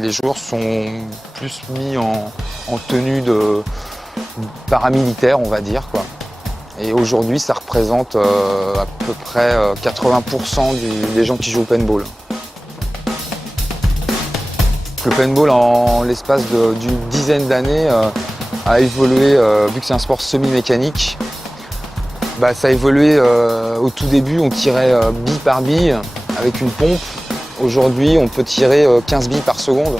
et les joueurs sont plus mis en tenue de paramilitaire, on va dire, quoi. Et aujourd'hui, ça représente à peu près 80% des gens qui jouent au paintball. Le paintball, en l'espace d'une dizaine d'années, a évolué, vu que c'est un sport semi-mécanique. Ça a évolué au tout début, on tirait bille par bille avec une pompe. Aujourd'hui, on peut tirer 15 billes par seconde.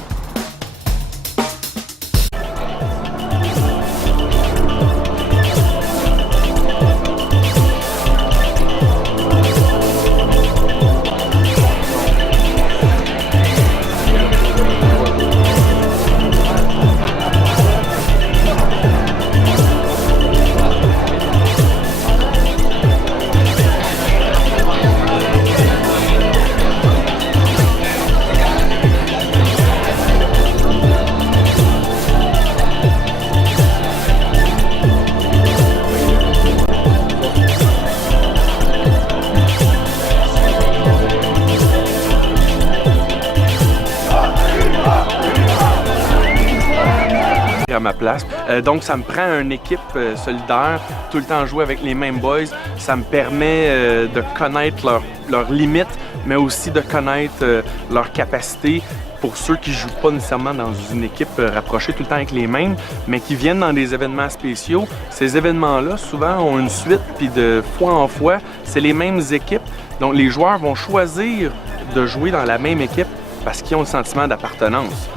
À ma place. Donc ça me prend une équipe solidaire, tout le temps jouer avec les mêmes boys. Ça me permet de connaître leurs limites, mais aussi de connaître leurs capacités. Pour ceux qui ne jouent pas nécessairement dans une équipe rapprochée tout le temps avec les mêmes, mais qui viennent dans des événements spéciaux, ces événements-là souvent ont une suite, puis de fois en fois, c'est les mêmes équipes. Donc les joueurs vont choisir de jouer dans la même équipe parce qu'ils ont le sentiment d'appartenance.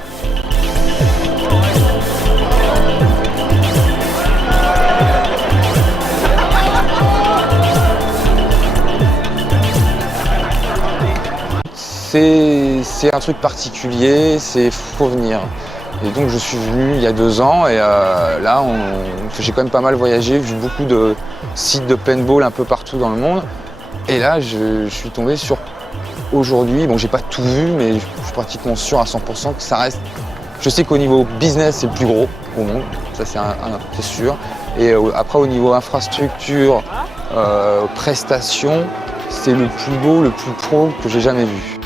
C'est un truc particulier, faut venir. Et donc je suis venu il y a 2 ans et là j'ai quand même pas mal voyagé, vu beaucoup de sites de paintball un peu partout dans le monde. Et là je suis tombé sur aujourd'hui, bon j'ai pas tout vu mais je suis pratiquement sûr à 100% que ça reste. Je sais qu'au niveau business c'est le plus gros au monde, ça c'est sûr. Et après au niveau infrastructure, prestations, c'est le plus beau, le plus pro que j'ai jamais vu.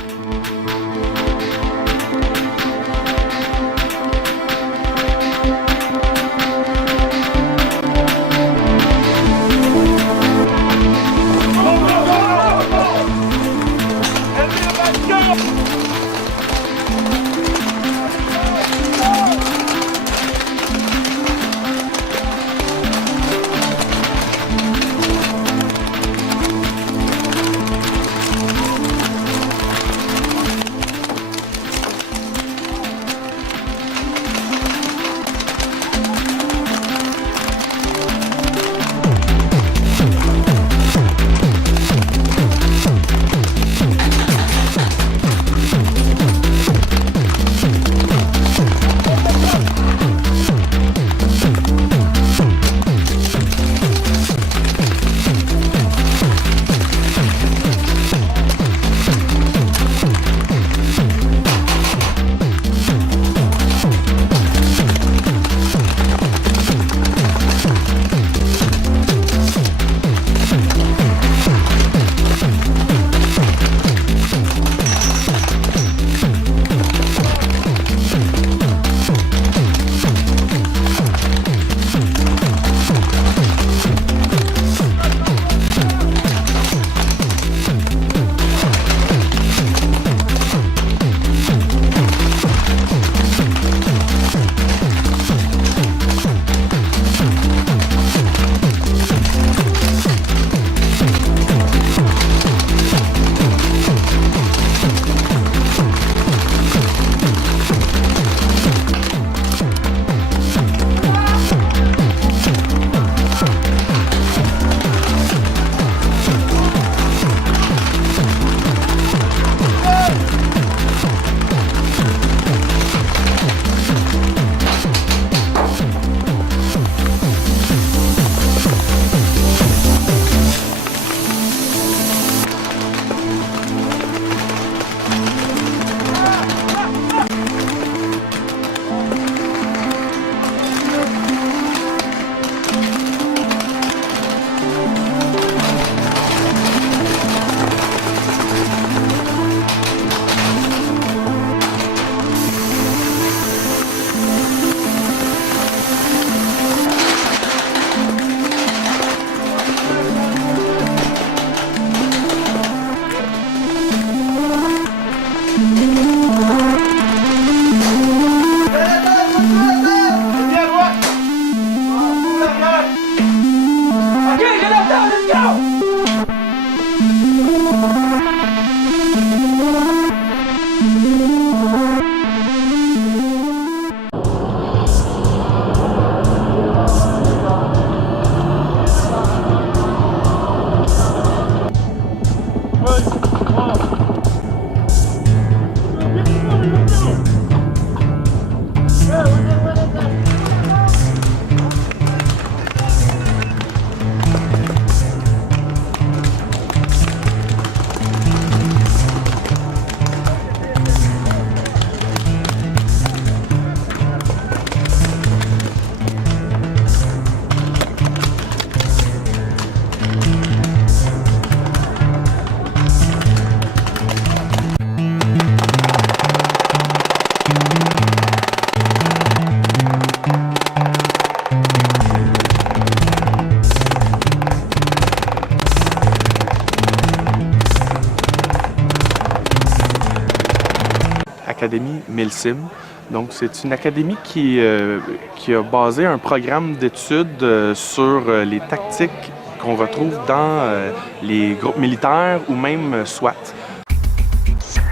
l'Académie Milsim. Donc, c'est une académie qui a basé un programme d'études sur les tactiques qu'on retrouve dans les groupes militaires ou même SWAT.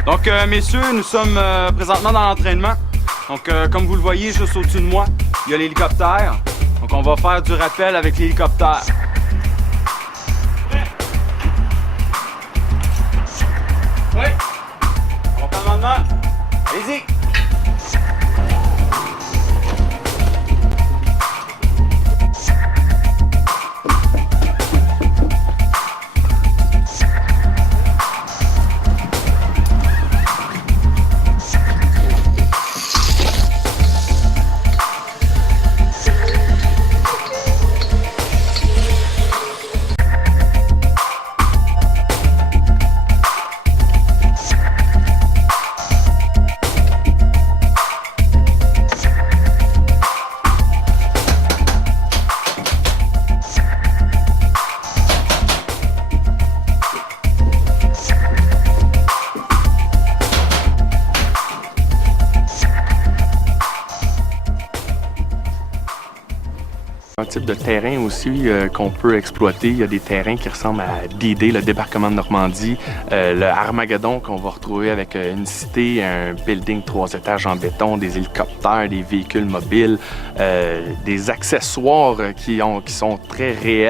Donc, messieurs, nous sommes présentement dans l'entraînement. Donc, comme vous le voyez juste au-dessus de moi, il y a l'hélicoptère. Donc, on va faire du rappel avec l'hélicoptère. Oui. On fait un moment. Allez-y. Un type de terrain aussi qu'on peut exploiter. Il y a des terrains qui ressemblent à D-Day, le débarquement de Normandie, le Armageddon qu'on va retrouver avec une cité, un building 3 étages en béton, des hélicoptères, des véhicules mobiles, des accessoires qui sont très réels.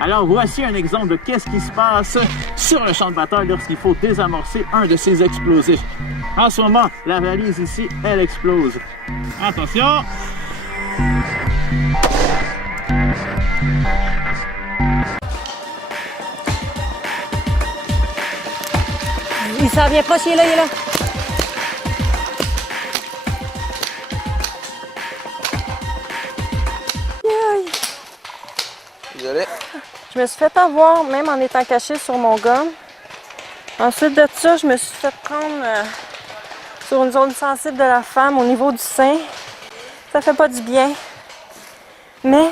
Alors voici un exemple de qu'est-ce qui se passe sur le champ de bataille lorsqu'il faut désamorcer un de ces explosifs. En ce moment, la valise ici, elle explose. Attention! Il s'en vient proche, il est là, il est là. Désolé. Je me suis fait avoir, même en étant cachée sur mon gomme. Ensuite de ça, je me suis fait prendre sur une zone sensible de la femme au niveau du sein. Ça fait pas du bien. Mais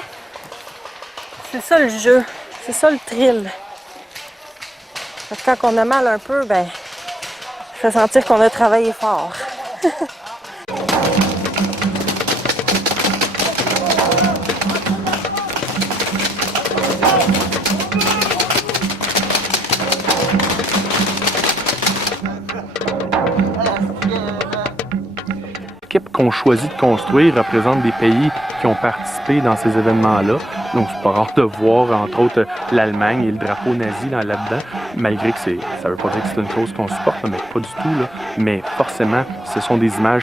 c'est ça le jeu. C'est ça le thrill. Parce que quand on a mal un peu, ben, ça fait sentir qu'on a travaillé fort. sont choisis de construire représentent des pays qui ont participé dans ces événements-là. Donc, c'est pas rare de voir, entre autres, l'Allemagne et le drapeau nazi là-dedans, malgré que ça veut pas dire que c'est une chose qu'on supporte, mais pas du tout, là. Mais forcément, ce sont des images.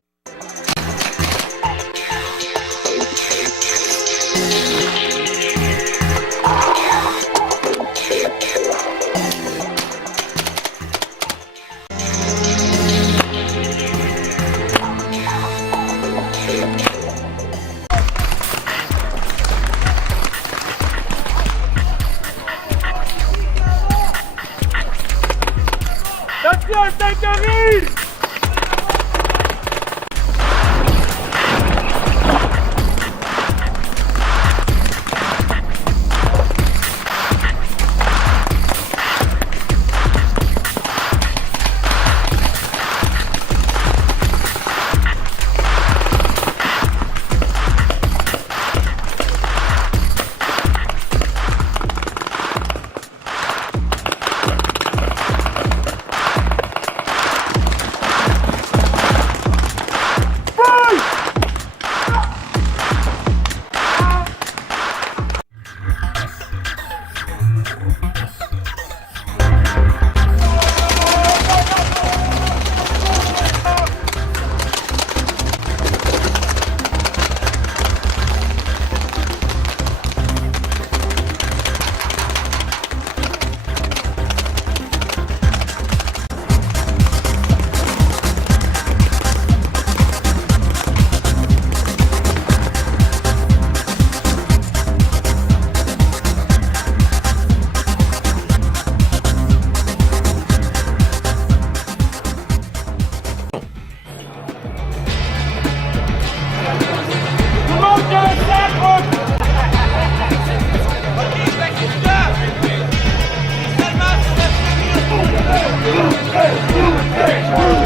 Hey!